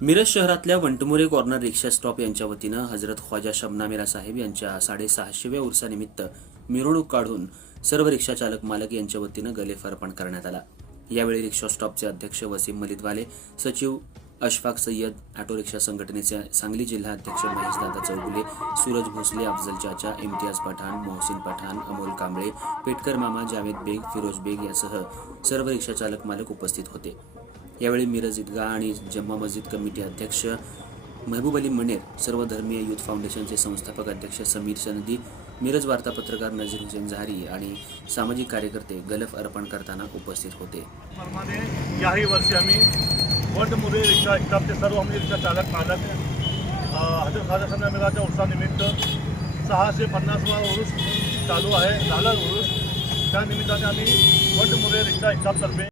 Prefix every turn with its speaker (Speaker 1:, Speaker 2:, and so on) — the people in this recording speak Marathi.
Speaker 1: मिरज शहरातल्या वंटमुरे कॉर्नर रिक्षा स्टॉप यांच्या वतीनं हजरत ख्वाजा शबना मिरा साहेब यांच्या साडेसहाशेव्या उर्सानिमित्त मिरवणूक काढून सर्व रिक्षा चालक मालक यांच्या वतीनं गलेफ अर्पण करण्यात आला. यावेळी रिक्षा स्टॉपचे अध्यक्ष वसीम मलिदवाले सचिव अशफाक सय्यद ऑटो रिक्षा संघटनेचे सांगली जिल्हा अध्यक्ष महेशदादा चौगुले सूरज भोसले अफजल चाचा इम्तियाज पठाण मोहसिन पठाण अमोल कांबळे पेटकर मामा जावेद बेग फिरोज बेग यासह सर्व रिक्षा चालक मालक उपस्थित होते. यावेळी मिरज ईदगाह आणि जम्मा मस्जिद कमिटी अध्यक्ष महबूब अली मनेर सर्वधर्मीय युथ फाउंडेशनचे संस्थापक अध्यक्ष समीर सनदी मिरज वार्ता पत्रकार नजीर हुसेन जहारी आणि सामाजिक कार्यकर्ते गलफ अर्पण करताना उपस्थित होते.
Speaker 2: याही वर्षी आम्ही वटमुरे रिक्षा स्टाफचे सर्व आम्ही रिक्षा चालक मालक अ, हजरत खाजा खाना मिराच्या उत्सवानिमित्त सहाशे पन्नासवा उरुस चालू आहे झाला उरुस. त्या निमित्ताने आम्ही वटमुरे रिक्षा स्टाफतर्फे